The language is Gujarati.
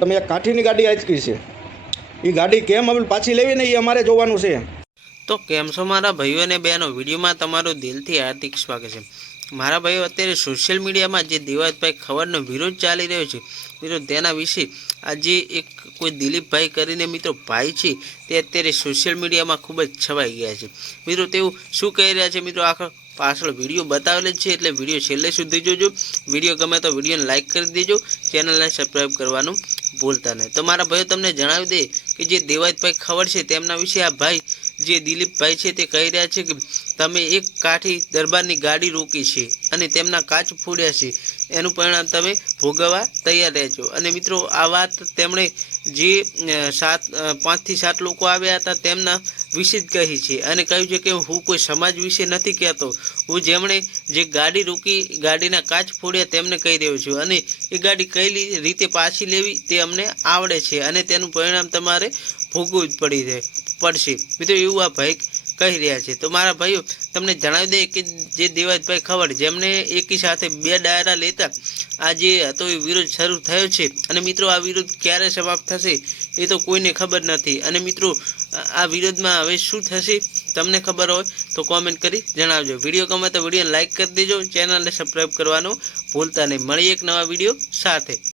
તમે એક કાઠીની ગાડી આંચકી છે. એ ગાડી કેમ હવે પાછી લેવી ને એ અમારે જોવાનું છે. તો કેમ છો મારા ભાઈઓ અને બહેનો? વિડીયોમાં તમારું દિલથી હાર્દિક સ્વાગત છે. મારા ભાઈઓ, અત્યારે સોશિયલ મીડિયામાં જે દેવાજભાઈ ખબરનો વિરોધ ચાલી રહ્યો છે મિત્રો તેના વિશે આજે એક કોઈ દિલીપભાઈ કરીને મિત્રો ભાઈ છે, તે અત્યારે સોશિયલ મીડિયામાં ખૂબ જ છવાઈ ગયા છે. મિત્રો, તેઓ શું કહી રહ્યા છે? મિત્રો, આખો પાછળ વીડિયો બતાવેલ છે, એટલે વીડિયો છેલ્લે સુધી જોજો. વીડિયો ગમે તો વિડીયોને લાઇક કરી દેજો ચેનલને સબસ્ક્રાઈબ કરવાનું ભૂલતા નહીં. તો મારા ભાઈઓ તમને જણાવી દે કે જે દેવાજભાઈ ખબર છે, તેમના વિશે આ ભાઈ, જે દિલીપભાઈ છે તે કહી રહ્યા છે કે તમે એક કાઠી દરબારની ગાડી રોકી છે અને તેમના કાચ ફોડ્યા છે. એનું પરિણામ તમે ભોગવવા તૈયાર રહેજો. અને મિત્રો, આ વાત તેમણે જે સાત પાંચથી સાત લોકો આવ્યા હતા તેમના વિશે જ કહી છે. અને કહ્યું છે કે હું કોઈ સમાજ વિશે નથી કહેતો. હું જેમણે જે ગાડી રોકી, ગાડીના કાચ ફોડ્યા તેમને કહી રહ્યો છું. અને એ ગાડી કઈ રીતે પાછી લેવી તે અમને આવડે છે અને તેનું પરિણામ તમારે ભોગવવું જ પડી રહે, પડશે. મિત્રો, એવું આ ભાઈ કહી રહ્યા છે. તો મારા ભાઈઓ, તમને જણાવી દે કે જે દેવાજભાઈ ખબર, જેમને એકી સાથે બે ડાયરા લેતા આ જે હતો એ વિરોધ શરૂ થયો છે. અને મિત્રો, આ વિરોધ ક્યારે સમાપ્ત થશે એ તો કોઈને ખબર નથી. અને મિત્રો, આ- આ વિરોધમાં હવે શું થશે તમને ખબર હોય તો કોમેન્ટ કરી જણાવજો. વીડિયો ગમે તો વિડીયોને લાઇક કરી દેજો. ચેનલને સબસ્ક્રાઈબ કરવાનું ભૂલતા નહીં. મળીએ એક નવા વીડિયો સાથે.